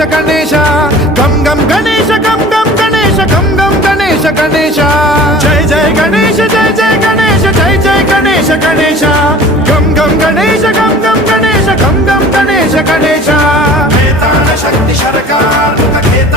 గణేశ గణేశ గం గం గణేశ గం గం గణేశ గం గం గణేశ గణేశ జయ జయ గణేశ జయ జయ గణేశ జయ జయ గణేశ గణేశ గం గం గణేశ గం గం గణేశ గం గం గణేశ గణేశ వేతాళ శక్తి శరకార్ ముఖ ఖేత